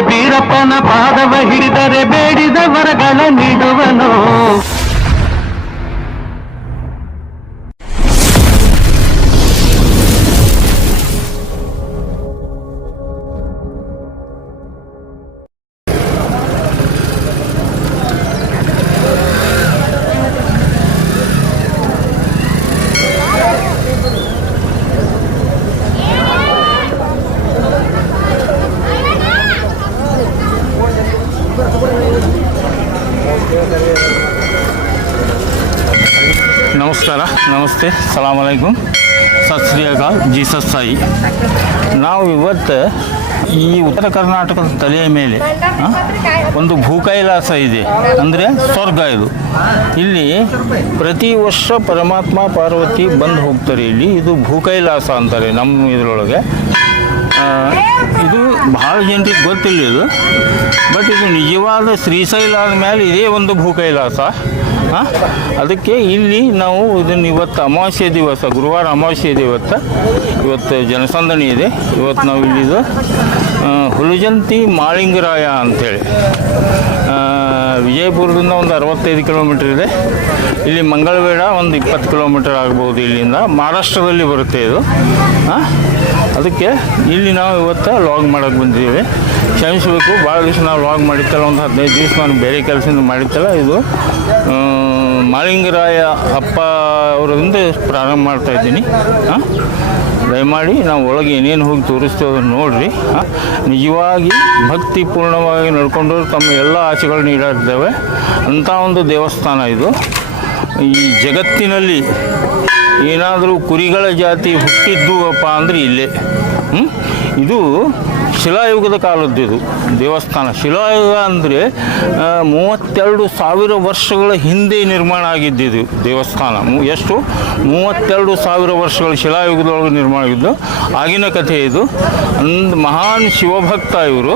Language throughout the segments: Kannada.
ಬೀರಪ್ಪನ ಪಾದವ ಹಿಡಿದರೆ ಬೇಡಿದ ವರಗಳ ನೀಡುವನು. ನಮಸ್ತೆ ಸಲಾಮ್ ಅಲೈಕುಮ್ ಸತ್ ಶ್ರೀ ಅಕಾಲ್, ಜೀಸಸ್ ಸಾಯಿ. ನಾವು ಇವತ್ತು ಈ ಉತ್ತರ ಕರ್ನಾಟಕದ ತಲೆಯ ಮೇಲೆ ಒಂದು ಭೂಕೈಲಾಸ ಇದೆ. ಅಂದರೆ ಸ್ವರ್ಗ ಇದು. ಇಲ್ಲಿ ಪ್ರತಿ ವರ್ಷ ಪರಮಾತ್ಮ ಪಾರ್ವತಿ ಬಂದು ಹೋಗ್ತಾರೆ ಇಲ್ಲಿ. ಇದು ಭೂಕೈಲಾಸ ಅಂತಾರೆ ನಮ್ಮ ಇದರೊಳಗೆ. ಇದು ಭಾಳ ಜನರಿಗೆ ಗೊತ್ತಿಲ್ಲ ಇದು. ಬಟ್ ಇದು ನಿಜವಾದ ಶ್ರೀಶೈಲ ಮೇಲೆ ಇದೇ ಒಂದು ಭೂಕೈಲಾಸ. ಅದಕ್ಕೆ ಇಲ್ಲಿ ನಾವು ಇದನ್ನು ಇವತ್ತು ಅಮಾವಾಸ್ಯೆ ದಿವಸ, ಗುರುವಾರ ಅಮಾವಾಸ್ಯೆ ಇದೆ ಇವತ್ತು. ಇವತ್ತು ಜನಸಂದಣಿ ಇದೆ. ಇವತ್ತು ನಾವು ಇಲ್ಲಿದು ಹುಲಜಂತಿ ಮಾಳಿಂಗರಾಯ ಅಂಥೇಳಿ ವಿಜಯಪುರದಿಂದ ಒಂದು ಅರವತ್ತೈದು ಕಿಲೋಮೀಟರ್ ಇದೆ. ಇಲ್ಲಿ ಮಂಗಳವೇಡ ಒಂದು ಇಪ್ಪತ್ತು ಕಿಲೋಮೀಟರ್ ಆಗ್ಬೋದು ಇಲ್ಲಿಂದ. ಮಹಾರಾಷ್ಟ್ರದಲ್ಲಿ ಬರುತ್ತೆ ಇದು. ಅದಕ್ಕೆ ಇಲ್ಲಿ ನಾವು ಇವತ್ತು ಲಾಗ್ ಮಾಡೋಕ್ಕೆ ಬಂದಿದ್ದೀವಿ. ಕ್ಷಮಿಸಬೇಕು, ಭಾಳ ದಿವಸ ನಾವು ಲಾಗ್ ಮಾಡಿತ್ತಲ್ಲ, ಒಂದು ಹದಿನೈದು ದಿವಸ ನಾನು ಬೇರೆ ಕೆಲಸದಿಂದ ಮಾಡಿತ್ತಲ್ಲ ಇದು. ಮಾಳಿಂಗರಾಯ ಅಪ್ಪ ಅವರಿಂದ ಪ್ರಾರಂಭ ಮಾಡ್ತಾ ಇದ್ದೀನಿ. ಹಾಂ ದಯಮಾಡಿ ನಾವು ಒಳಗೆ ಏನೇನು ಹೋಗಿ ತೋರಿಸ್ತೇವೆ ನೋಡಿರಿ. ನಿಜವಾಗಿ ಭಕ್ತಿಪೂರ್ಣವಾಗಿ ನಡ್ಕೊಂಡು ತಮ್ಮ ಎಲ್ಲ ಆಸೆಗಳನ್ನ ಈಡಾಡ್ತೇವೆ ಅಂಥ ಒಂದು ದೇವಸ್ಥಾನ ಇದು. ಈ ಜಗತ್ತಿನಲ್ಲಿ ಏನಾದರೂ ಕುರಿಗಳ ಜಾತಿ ಹುಟ್ಟಿದ್ದು ಅಪ್ಪ ಅಂದರೆ ಇಲ್ಲೇ. ಇದು ಶಿಲಾಯುಗದ ಕಾಲದ್ದು ಇದು, ದೇವಸ್ಥಾನ. ಶಿಲಾಯುಗ ಅಂದರೆ ಮೂವತ್ತೆರಡು ಸಾವಿರ ವರ್ಷಗಳ ಹಿಂದೆ ನಿರ್ಮಾಣ ಆಗಿದ್ದಿದು ದೇವಸ್ಥಾನ. ಎಷ್ಟು? ಮೂವತ್ತೆರಡು ಸಾವಿರ ವರ್ಷಗಳ ಶಿಲಾಯುಗದೊಳಗೆ ನಿರ್ಮಾಣ ಆಗಿದ್ದು, ಆಗಿನ ಕಥೆ ಇದು. ಒಂದು ಮಹಾನ್ ಶಿವಭಕ್ತ ಇವರು.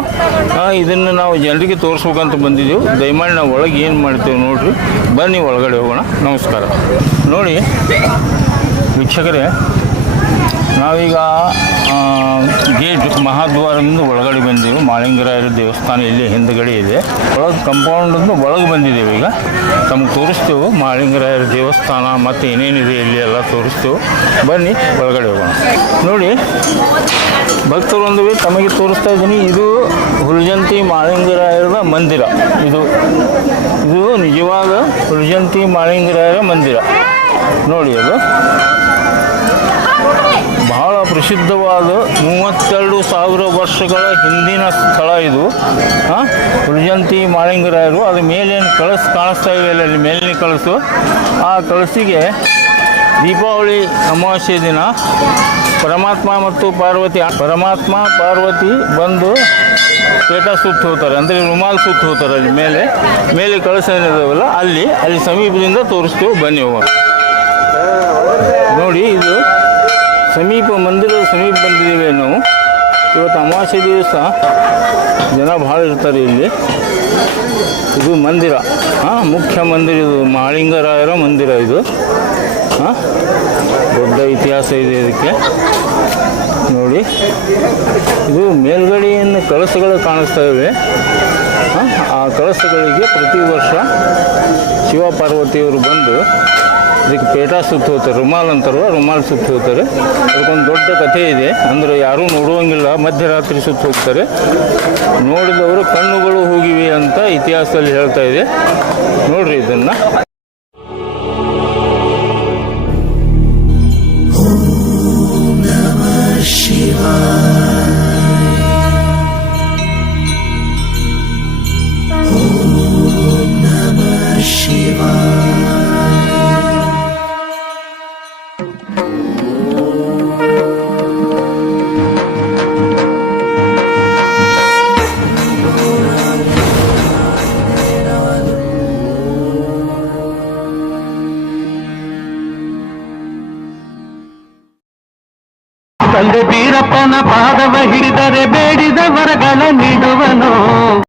ಇದನ್ನು ನಾವು ಜನರಿಗೆ ತೋರಿಸ್ಬೇಕಂತ ಬಂದಿದ್ದೆವು. ದಯಮಾಡಿ ನಾವು ಒಳಗೆ ಏನು ಮಾಡ್ತೇವೆ ನೋಡಿರಿ. ಬನ್ನಿ ಒಳಗಡೆ ಹೋಗೋಣ. ನಮಸ್ಕಾರ. ನೋಡಿ, ವೀಕ್ಷಕರೇ, ನಾವೀಗ ಗೇಟ್ ಮಹಾದ್ವಾರದಿಂದ ಒಳಗಡೆ ಬಂದೀವಿ. ಮಾಲಿಂಗರಾಯರ ದೇವಸ್ಥಾನ ಇಲ್ಲಿ ಹಿಂದ್ಗಡೆ ಇದೆ. ಒಳಗೆ ಕಂಪೌಂಡಿಂದ ಒಳಗೆ ಬಂದಿದ್ದೇವೆ ಈಗ. ತಮ್ಗೆ ತೋರಿಸ್ತೇವೆ. ಮಾಲಿಂಗರಾಯರ ದೇವಸ್ಥಾನ ಮತ್ತು ಏನೇನಿದೆ ಇಲ್ಲಿ ಎಲ್ಲ ತೋರಿಸ್ತೇವೆ. ಬನ್ನಿ, ಒಳಗಡೆ ಹೋಗೋಣ. ನೋಡಿ, ಭಕ್ತರು ಒಂದು ತಮಗೆ ತೋರಿಸ್ತಾ ಇದ್ದೀನಿ. ಇದು ಹುಲ್ಜಂತಿ ಮಾಳಿಂಗರಾಯರ ಮಂದಿರ. ಇದು ಇದು ನಿಜವಾದ ಹುಲ್ಜಂತಿ ಮಾಳಿಂಗರಾಯರ ಮಂದಿರ. ನೋಡಿ ಅದು. ಪ್ರಸಿದ್ಧವಾದ ಮೂವತ್ತೆರಡು ಸಾವಿರ ವರ್ಷಗಳ ಹಿಂದಿನ ಸ್ಥಳ ಇದು. ಹಾಂ ಮಾಳಿಂಗರಾಯರು ಅದು ಮೇಲೇನು ಕಳಸು ಕಾಣಿಸ್ತಾ ಇದೆ ಅಲ್ಲ ಮೇಲಿನ ಕಳಸು. ಆ ಕಳಸಿಗೆ ದೀಪಾವಳಿ ಅಮಾವಾಸ್ಯ ದಿನ. ಪರಮಾತ್ಮ ಮತ್ತು ಪಾರ್ವತಿ, ಪರಮಾತ್ಮ, ಪಾರ್ವತಿ ಬಂದು ಪೇಟ ಸುತ್ತ ಹೋಗ್ತಾರೆ, ಅಂದರೆ ರುಮಾಲ್ ಸುತ್ತ ಹೋಗ್ತಾರೆ ಅಲ್ಲಿ ಮೇಲೆ. ಮೇಲೆ ಕಳಸ ಏನಿದಾವಲ್ಲ, ಅಲ್ಲಿ ಅಲ್ಲಿ ಸಮೀಪದಿಂದ ತೋರಿಸ್ತೀವಿ, ಬನ್ನಿ ಹೋಗೋಣ. ನೋಡಿ ಇದು. ಸಮೀಪ ಮಂದಿರದ ಸಮೀಪ ಬಂದಿದ್ದೇವೆ ನಾವು. ಇವತ್ತು ಅಮಾವಾಸ್ಯೆ ದಿವಸ. ಜನ ಭಾಳ ಇರ್ತಾರೆ ಇಲ್ಲಿ. ಇದು ಮಂದಿರ. ಹಾಂ, ಮುಖ್ಯ ಮಂದಿರ ಇದು. ಮಾಳಿಂಗರಾಯರ ಮಂದಿರ ಇದು. ಹಾಂ, ದೊಡ್ಡ ಇತಿಹಾಸ ಇದೆ ಇದಕ್ಕೆ. ನೋಡಿ. ಇದು ಮೇಲ್ಗಡೆಯನ್ನು ಕಳಸಗಳು ಕಾಣಿಸ್ತಾ ಇವೆ. ಆ ಕಳಸಗಳಿಗೆ ಪ್ರತಿ ವರ್ಷ ಶಿವ ಪಾರ್ವತಿಯವರು ಬಂದು ಇದಕ್ಕೆ ಪೇಟ ಸುತ್ತು ಹೋಗ್ತಾರೆ. ರುಮಾಲ್ ಅಂತಾರೋ ರುಮಾಲ್ ಸುತ್ತು ಹೋಗ್ತಾರೆ. ಅದಕ್ಕೊಂದು ದೊಡ್ಡ ಕಥೆ ಇದೆ. ಅಂದರೆ ಯಾರೂ ನೋಡುವಂಗಿಲ್ಲ. ಮಧ್ಯರಾತ್ರಿ ಸುತ್ತು ಹೋಗ್ತಾರೆ. ನೋಡಿದವರು ಕಣ್ಣುಗಳು ಹೋಗಿವೆ ಅಂತ ಇತಿಹಾಸದಲ್ಲಿ ಹೇಳ್ತಾ ಇದೆ. ನೋಡ್ರಿ ಇದನ್ನು. ತಂದೆ ಪಾದವ ಹಿಡಿದರೆ ಬೇಡಿದ ವರಗಳ ನೀಡುವನು.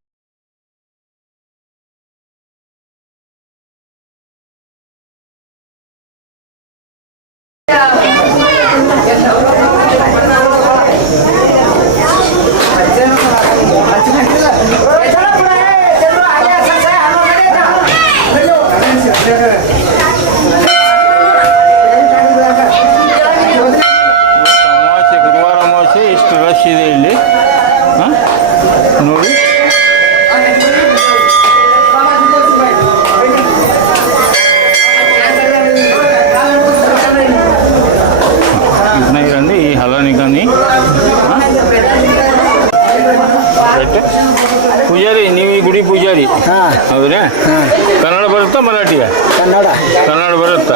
ಕನ್ನಡ ಬರುತ್ತಾ ಮರಾಠಿಯ ಕನ್ನಡ. ಕನ್ನಡ ಬರುತ್ತಾ?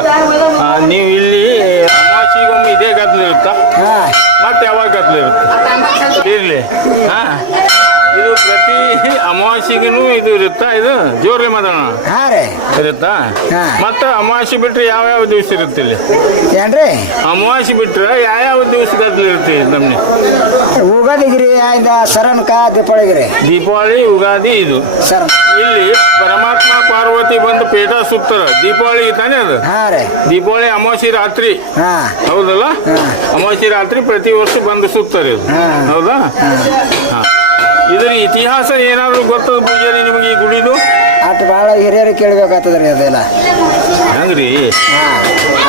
ನೀವು ಇಲ್ಲಿ ಅಮಾವಾಸ್ಯೆಗೊಮ್ಮೆ ಇದೇ ಗದ್ದಲು ಇರುತ್ತಾ? ಹಾ. ಮತ್ತೆ ಯಾವಾಗ ಗದ್ದಲು ಇರುತ್ತೆ? ಇರಲಿ. ಹಾಂ. ಅಮಾವಾಸ್ಯೆಗೂ ಇದು ಇರುತ್ತಾ? ಇದು ಜೋರ್ಲಿ ಮಾತಾಡೋಣ. ಹಾ ರೀ. ಇರುತ್ತಾ? ಹಾ. ಮತ್ತೆ ಅಮಾವಾಸ್ಯೆ ಬಿಟ್ಟರೆ ಯಾವ ದಿವಸ ಇರುತ್ತೆ ಇಲ್ಲಿ? ಏನ್ರಿ? ಅಮಾವಾಸ್ಯೆ ಬಿಟ್ಟರೆ ಯಾವ ದಿವಸ ಗದ್ದಲು ಇರುತ್ತೆ ನಮ್ಮನೆ ಉಗಾದಿಗಿರಿ ಆಯ್ದ ಸರನ್ಕ ದೀಪಾವಳಿಗಿರಿ ದೀಪಾವಳಿ ಉಗಾದಿ ಇದು. ಸರ್ ಇಲ್ಲಿ ಪರಮಾತ್ಮ ಪಾರ್ವತಿ ಬಂದು ಪೇಟ ಸುತ್ತರ. ದೀಪಾವಳಿ ತಾನೇ ಅದು? ಹಾ ರೀ. ದೀಪಾವಳಿ ಅಮಾವಾಸ್ಯೆ ರಾತ್ರಿ. ಹಾ. ಹೌದಲ್ಲ? ಅಮಾವಾಸ್ಯೆ ರಾತ್ರಿ ಪ್ರತಿ ವರ್ಷ ಬಂದು ಸುತ್ತಾರೆ ಇದು. ಹಾ. ಹೌದಾ? ಹಾ. ಇದರ ಇತಿಹಾಸ ಏನಾದರೂ ಗೊತ್ತದ ಪೂಜಾರಿ ನಿಮಗೆ ಈ ಗುಡಿದು? ಅಟ್ ಭಾಳ ಹಿರಿಯರು ಕೇಳ್ಬೇಕಾಗ್ತದ್ರಿ ಅದೆಲ್ಲ. ಹಂಗ್ರಿ?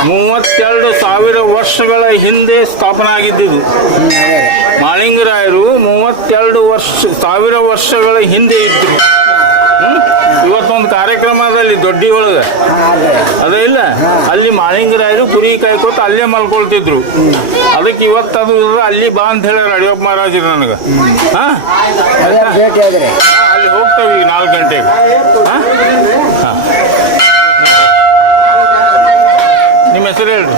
ಮೂವತ್ತೆರಡು ಸಾವಿರ ವರ್ಷಗಳ ಹಿಂದೆ ಸ್ಥಾಪನೆ ಆಗಿದ್ದಿದ್ದು ಮಾಳಿಂಗರಾಯರು ಮೂವತ್ತೆರಡು ವರ್ಷ ಸಾವಿರ ವರ್ಷಗಳ ಹಿಂದೆ ಇದ್ರು ಇವತ್ತೊಂದು ಕಾರ್ಯಕ್ರಮದಲ್ಲಿ ದೊಡ್ಡಿ ಒಳಗೆ. ಹಾ ರೀ ಅದೇ ಇಲ್ಲ. ಅಲ್ಲಿ ಮಾಳಿಂಗರಾಯರು ಕುರಿ ಕಾಯ್ಕೋತ ಅಲ್ಲೇ ಮಲ್ಕೊಳ್ತಿದ್ರು. ಅದಕ್ಕೆ ಇವತ್ತು ಅದು ಅಲ್ಲಿ ಬಾ ಅಂತ ಹೇಳ್ಯಾರ ಅಡಿಯಪ್ಪ ಮಹಾರಾಜರು ನನಗೆ. ಹಾ? ಅದೇ ಅಲ್ಲಿ ಹೋಗ್ತಾವೆ ಈಗ ನಾಲ್ಕು ಗಂಟೆಗೆ. ನಿಮ್ಮ ಹೆಸರು ಹೇಳ್ರಿ.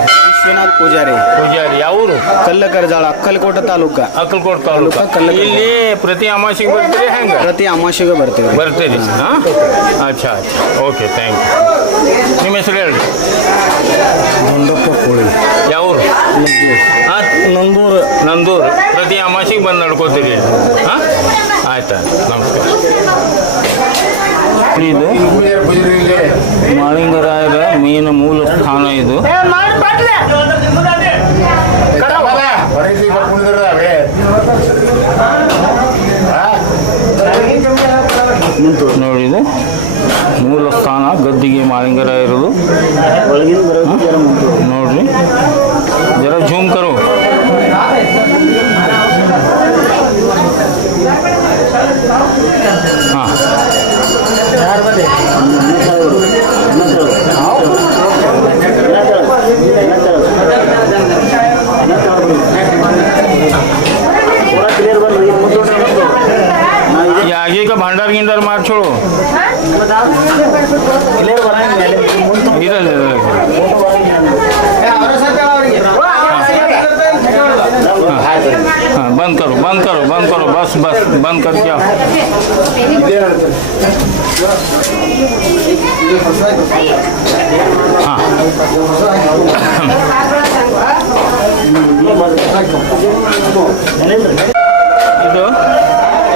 ವಿಶ್ವನಾಥ್ ಪೂಜಾರಿ. ಪೂಜಾರಿ ಯಾವೂರು? ಕಲ್ಲಕರಜಾಳ ಅಕ್ಕಲಕೋಟ ತಾಲೂಕ. ಅಕ್ಕಲಕೋಟ ತಾಲೂಕ. ಕಲ್ಲ ಇಲ್ಲಿ ಪ್ರತಿ ಅಮಾಸಿಗೆ ಬರ್ತೀರಿ ಹೆಂಗ? ಪ್ರತಿ ಅಮಾವಾಸ್ಯೆಗೆ ಬರ್ತೀವಿ. ಬರ್ತೀರಿ. ಹಾಂ? ಅಚ್ಚಾ ಅಚ್ಚಾ. ಓಕೆ ಥ್ಯಾಂಕ್ ಯು ನಿಮ್ಮ ಹೆಸರು ಹೇಳಿ ನಂದಪ್ಪ ಕೋಳಿ. ಯಾವೂರು? ಹಾಂ ನಂದೂರು. ನಂದೂರು. ಪ್ರತಿ ಅಮಾಸಿಗೆ ಬಂದು ನಡ್ಕೋತೀರಿ. ಹಾಂ? ಆಯ್ತಾ ನಮಸ್ಕಾರ. ಇದು. ಮಾಳಿಂಗರಾಯರ ಮೇನ್ ಮೂಲ ಸ್ಥಾನ ಇದು. ನೋಡಿ ಇದು. ಮೂಲ ಸ್ಥಾನ ಗದ್ದಿಗೆ ಮಾಳಿಂಗರಾಯರದು. ನೋಡ್ರಿ. बंद करो बंद करो बंद करो बस बस बंद कर क्या हाँ ಇದು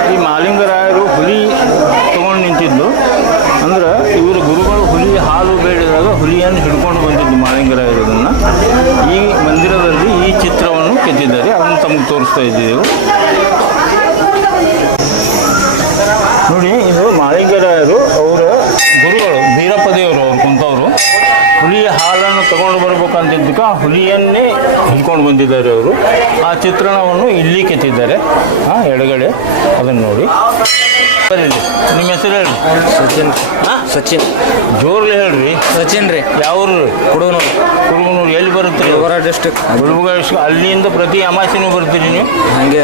ಈ ಮಾಲಿಂಗರಾಯರು ಹುಲಿ ತಗೊಂಡು ನಿಂತಿದ್ದು ಅಂದ್ರೆ ಇವರು ಗುರುಗಳು ಹುಲಿ ಹಾಲು ಬೇಡಿದಾಗ ಹುಲಿಯನ್ನು ಹಿಡ್ಕೊಂಡು ಬಂದಿದ್ದು ಮಾಲಿಂಗರಾಯರು ಇದನ್ನು ಈ ಮಂದಿರದಲ್ಲಿ ಈ ಚಿತ್ರವನ್ನು ಕೆತ್ತಿದ್ದಾರೆ ತಮಗೆ ತೋರಿಸ್ತಾ ಇದ್ದೀವಿ ನೋಡಿ, ಇದು ಮಾಳಿಂಗರಾಯರು, ಅವರ ಗುರುಗಳು ಬೀರಪದಿಯವರು ಅವ್ರು ಕುಂತವರು. ಹುಲಿಯ ಹಾಲನ್ನು ತಗೊಂಡು ಬರಬೇಕಂತಿದ್ದಕ್ಕೆ ಹುಲಿಯನ್ನೇ ಹಿಡ್ಕೊಂಡು ಬಂದಿದ್ದಾರೆ ಅವರು. ಆ ಚಿತ್ರಣವನ್ನು ಇಲ್ಲಿ ಕೆತ್ತಿದ್ದಾರೆ. ಆ, ಎಡಗಡೆ. ಬರ್ರಿ ಇಲ್ಲಿ. ನಿಮ್ಮ ಹೆಸರು ಹೇಳ್ರಿ ಸಚಿನ್. ಹಾಂ? ಸಚಿನ್. ಜೋರ್ಲಿ ಹೇಳ್ರಿ. ಸಚಿನ್ ರೀ. ಯಾವೂರು ಕುಡುಗನೂರು. ಕುಡುಗನೂರು. ಎಲ್ಲಿ ಬರುತ್ತೆ ಗುಲ್ಬರ್ಗ ಡಿಸ್ಟಿಕ್ ಗುಲ್ಬರ್ಗ ಡಿಸ್ಟ್ರಿಕ್ಟ್. ಅಲ್ಲಿಂದ ಪ್ರತಿ ಅಮಾಸಿನೂ ಬರ್ತೀರಿ ನೀವು? ಹಂಗೆ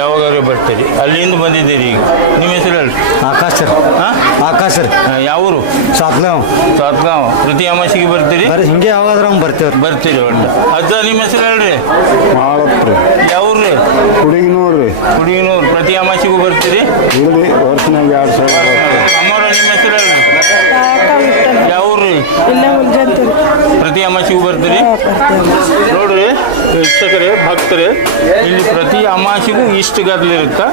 ಯಾವಾಗಾದ್ರೂ ಬರ್ತೀರಿ. ಅಲ್ಲಿಂದ ಬಂದಿದ್ದೀರಿ ಈಗ. ನಿಮ್ಮ ಹೆಸರು ಹೇಳ್ರಿ ಆಕಾಶ್ ಸರ್. ಹಾಂ? ಆಕಾಶ್ ಸರ್. ಯಾವೂರು ಸಾತ್ಗಾಂವ್ ಸಾತ್ಗಾಂವ್ ಪ್ರತಿ ಅಮಾಸಿಗೆ ಬರ್ತೀರಿ? ಹಿಂಗೆ ಯಾವಾಗಾದ್ರೂ ಹಂಗೆ ಬರ್ತೀವಿ ಬರ್ತೀರಿ ಒಳ್ಳೆ ಅಜ್ಜ ನಿಮ್ಮ ಹೆಸರು ಹೇಳ್ರಿ. ಮಾಡತ್ರಿ ಯಾವ್ರಿ ಹುಡುಗಿ ಕುಡಿಯನೂರು ಪ್ರತಿ ಅಮಾಸಿಗೂ ಬರ್ತೀರಿ? ಇಲ್ಲಿ ವರ್ಷನಾಗ ಎರಡು ಸಾವಿರ ಅಮ್ಮವ್ರ ನಿಮ್ಮ ಹೆಸರು ಪ್ರತಿ ಅಮಾಸಿಗೂ ಬರ್ತೀರಿ? ನೋಡ್ರಿ ವೀಕ್ಷಕರೇ ಭಕ್ತರೇ. ಇಲ್ಲಿ ಪ್ರತಿ ಅಮಾಸಿಗೂ ಇಷ್ಟು ಗದ್ಲಿರುತ್ತೆ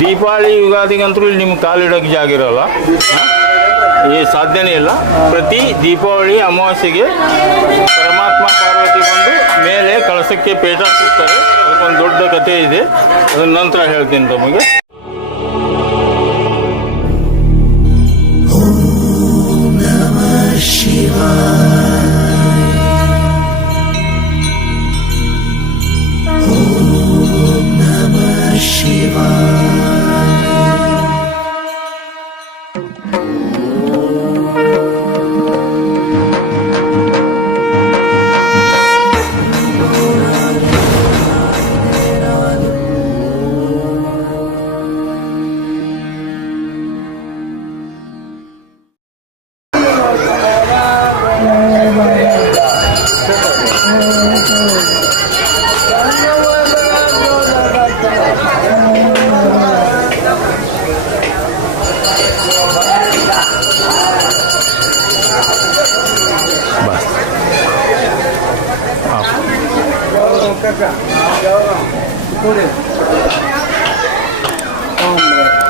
ದೀಪಾವಳಿ ಯುಗಾದಿಗಂತೂ ಇಲ್ಲಿ ನಿಮ್ಗೆ ಕಾಲಿಡೋಕೆ ಜಾಗ ಇರೋಲ್ಲ. ಹಾ? ಈ ಸಾಧ್ಯನೇ ಇಲ್ಲ. ಪ್ರತಿ ದೀಪಾವಳಿ ಅಮಾವಾಸ್ಯೆಗೆ ಪರಮಾತ್ಮ ಪಾರ್ವತಿ ಬಂದು ಮೇಲೆ ಕಳಸಕ್ಕೆ ಪೇಟ ಅದಕ್ಕೆ ಒಂದು ದೊಡ್ಡ ಕಥೆ ಇದೆ. ಅದನ್ನ ನಂತರ ಹೇಳ್ತೀನಿ ತಮಗೆ.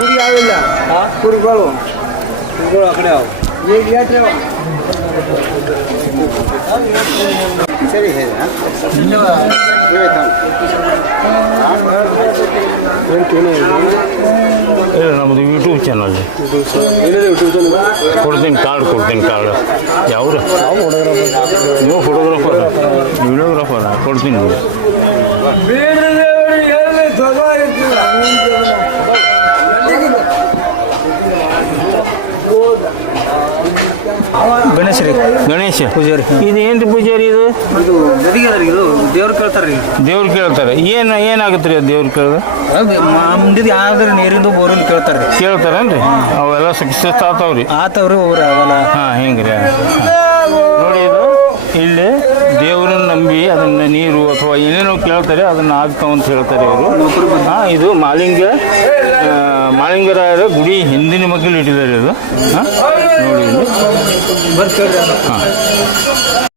ಕುರಿ ಯಾವಿಲ್ಲ? ಕುರಿಗಳು. ಕುರಿಗಳು ಆ ಕಡೆ ಈಗ ಹೇಳ್ರಿ. ಸರಿ ನಮ್ಮದು ಯೂಟ್ಯೂಬ್ ಚಾನಲ್ ಕೊಡ್ತೀನಿ ಕಾರ್ಡ್ ಕೊಡ್ತೀನಿ ಕಾರ್ಡ್ ಯಾವ್ದು? ನೀವು ಫೋಟೋಗ್ರಾಫರ್ ವಿಡಿಯೋಗ್ರಾಫರ್ ಕೊಡ್ತೀನಿ. ಗಣೇಶ ರೀ ಗಣೇಶ ಪೂಜಾರಿ. ಇದು ಏನ್ರಿ ಪೂಜಾರಿ ಇದು? ಇದು ನದಿಗೆ ಇದು ದೇವ್ರು ದೇವ್ರು ಕೇಳ್ತಾರೆ. ಏನು ಏನಾಗುತ್ತೆ ರೀ ದೇವ್ರು ಕೇಳಿದ್ರೆ ಮುಂದಿದ ಯಾವ್ದಾರ ನೀರಿಂದು ಕೇಳ್ತಾರೆ ಕೇಳ್ತಾರ್ರಿ ಕೇಳ್ತಾರೇನ್ರಿ? ಅವೆಲ್ಲ ಸಕ್ಸಸ್ ಆತಾವ್ರಿ. ಆತವ್ರಿ ಅವ್ರು ಅವೆಲ್ಲ ಹಾಂ. ಹೆಂಗೆ ರೀ ನೋಡಿ ಇದು, ಇಲ್ಲಿ ದೇವರನ್ನ ನಂಬಿ ಅದನ್ನ ನೀರು ಅಥವಾ ಏನೇನೋ ಕೇಳ್ತಾರೆ, ಅದನ್ನ ಆಗ್ತಾವಂತ ಹೇಳ್ತಾರೆ ಅವರು ಹಾಂ, ಇದು ಮಾಲಿಂಗ ಆ, ಮಾಲಿಂಗರಾಯರ ಗುಡಿ ಹಿಂದಿನ ಮಗ್ಗಲು ಇಟ್ಟಿದ್ದಾರೆ ಅದು. ಹಾಂ? ನೋಡಿ ಹಾಂ.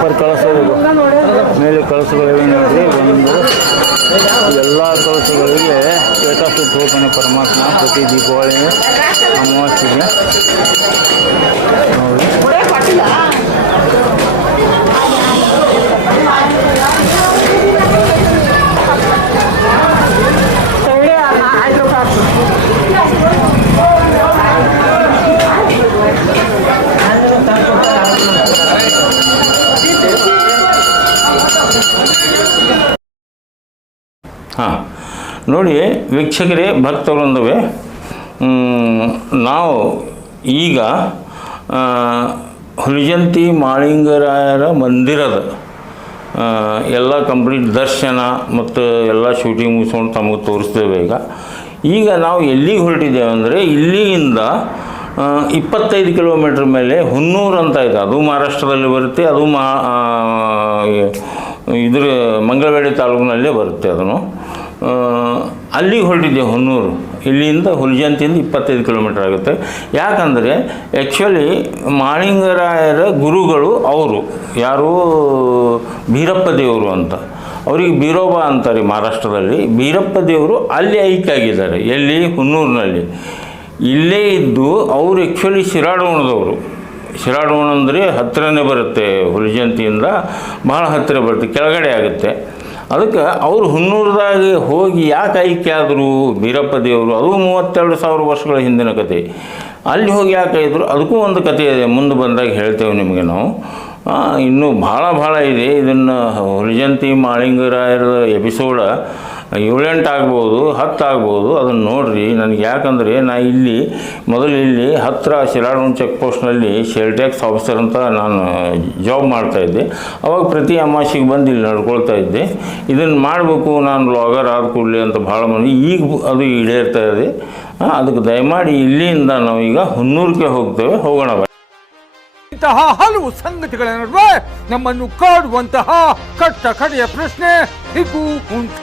ಇಪ್ಪತ್ತು ಕಳಸಗಳು ಮೇಲೆ ಕಳಸಗಳಿವೆ ನೋಡಿರಿ. ಒಂದು, ಎಲ್ಲ ಕಳಸಗಳಿಗೆ ಏಕಾಸುತ್ತು ಹೋಗ್ತಾನೆ ಪರಮಾತ್ಮ, ಪ್ರತಿ ದೀಪಾವಳಿ ಅಮಾವಾಸ್ಯೆಗೆ. ನೋಡಿ. ನೋಡಿ ವೀಕ್ಷಕರೇ ಭಕ್ತವೃಂದವೇ ನಾವು ಈಗ ಹುಲಿಜಂತಿ ಮಾಳಿಂಗರಾಯರ ಮಂದಿರದ ಎಲ್ಲ ಕಂಪ್ಲೀಟ್ ದರ್ಶನ ಮತ್ತು ಎಲ್ಲ ಶೂಟಿಂಗ್ ಮುಗಿಸ್ಕೊಂಡು ತಮಗೆ ತೋರಿಸ್ತೇವೆ ಈಗ. ಈಗ ನಾವು ಎಲ್ಲಿಗೆ ಹೊರಟಿದ್ದೇವೆ ಅಂದರೆ ಇಲ್ಲಿಂದ ಆ, ಇಪ್ಪತ್ತೈದು ಕಿಲೋಮೀಟ್ರ್ ಮೇಲೆ ಹುನ್ನೂರು ಅಂತ ಇದೆ. ಅದು ಮಹಾರಾಷ್ಟ್ರದಲ್ಲಿ ಬರುತ್ತೆ ಅದು ಮಾ ಇದ್ರ ಮಂಗಳವೇಡಿ ತಾಲೂಕಿನಲ್ಲೇ ಬರುತ್ತೆ ಅದನ್ನು. ಅಲ್ಲಿಗೆ ಹೊರಟಿದ್ದೆ ಹೊನ್ನೂರು. ಇಲ್ಲಿಂದ ಹುಲಿಜಂತಿಯಿಂದ ಇಪ್ಪತ್ತೈದು ಕಿಲೋಮೀಟರ್ ಆಗುತ್ತೆ. ಯಾಕಂದರೆ ಆ್ಯಕ್ಚುಲಿ ಮಾಳಿಂಗರಾಯರ ಗುರುಗಳು ಅವರು, ಯಾರು? ಬೀರಪ್ಪ ದೇವರು ಅಂತ. ಅವರಿಗೆ ಬೀರೋಬ ಅಂತಾರೆ ಮಹಾರಾಷ್ಟ್ರದಲ್ಲಿ. ಬೀರಪ್ಪ ದೇವರು ಅಲ್ಲಿ ಐಕ್ಯ ಆಗಿದ್ದಾರೆ ಎಲ್ಲಿ? ಹುನ್ನೂರಿನಲ್ಲಿ. ಇಲ್ಲೇ ಇದ್ದು ಅವರು ಆ್ಯಕ್ಚುಲಿ ಶಿರಾಡೋಣದವರು. ಶಿರಾಡೋಣ ಅಂದರೆ ಹತ್ತಿರನೇ ಬರುತ್ತೆ ಹುಲಿಜಂತಿಯಿಂದ ಭಾಳ ಹತ್ತಿರ ಬರುತ್ತೆ, ಕೆಳಗಡೆ ಆಗುತ್ತೆ. ಅದಕ್ಕೆ ಅವರು ಹುನ್ನೂರದಾಗಿ ಹೋಗಿ ಯಾಕೆ ಆಯ್ಕೆ ಆದರು ಬೀರಪ್ಪ ದೇವರು? ಅದು ಮೂವತ್ತೆರಡು ಸಾವಿರ ವರ್ಷಗಳ ಹಿಂದಿನ ಕತೆ. ಅಲ್ಲಿ ಹೋಗಿ ಯಾಕೆ ಇದ್ರು ಅದಕ್ಕೂ ಒಂದು ಕತೆ ಇದೆ, ಮುಂದೆ ಬಂದಾಗ ಹೇಳ್ತೇವೆ ನಿಮಗೆ ನಾವು. ಇನ್ನೂ ಭಾಳ ಭಾಳ ಇದೆ. ಇದನ್ನು ಹುಲಿಜಂತಿ ಮಾಳಿಂಗರಾಯರ ಎಪಿಸೋಡ ಏಳೆಂಟು ಆಗ್ಬೋದು, ಹತ್ತು ಆಗ್ಬೋದು, ಅದನ್ನು ನೋಡಿರಿ. ನನಗೆ ಯಾಕಂದರೆ ನಾ ಇಲ್ಲಿ, ಮೊದಲು ಇಲ್ಲಿ ಹತ್ತಿರ ಶಿರಾಡೋಣ ಚೆಕ್ ಪೋಸ್ಟ್ನಲ್ಲಿ ಶೇಲ್ ಟ್ಯಾಕ್ಸ್ ಆಫೀಸರ್ ಅಂತ ನಾನು ಜಾಬ್ ಮಾಡ್ತಾಯಿದ್ದೆ ಅವಾಗ ಪ್ರತಿ ಅಮಾಸಿಗೆ ಬಂದು ಇಲ್ಲಿ ನಡ್ಕೊಳ್ತಾ ಇದ್ದೆ. ಇದನ್ನು ಮಾಡಬೇಕು, ನಾನು ಲಾಗರ್ ಆದ ಕೂಡಲೇ ಅಂತ ಭಾಳ ಮಂದಿ ಈಗ ಅದು ಈಡೇರ್ತಾ ಇದೆ. ಅದಕ್ಕೆ ದಯಮಾಡಿ ಇಲ್ಲಿಂದ ನಾವೀಗ ಹುನ್ನೂರಕ್ಕೆ ಹೋಗ್ತೇವೆ, ಹೋಗೋಣ. ಇಂತಹ ಹಲವು ಸಂಗತಿಗಳ ನಡುವೆ ನಮ್ಮನ್ನು ಕಾಡುವಂತಹ ಕಟ್ಟ ಕಡೆಯ ಪ್ರಶ್ನೆ ಹೀಗೂ ಉಂಟು.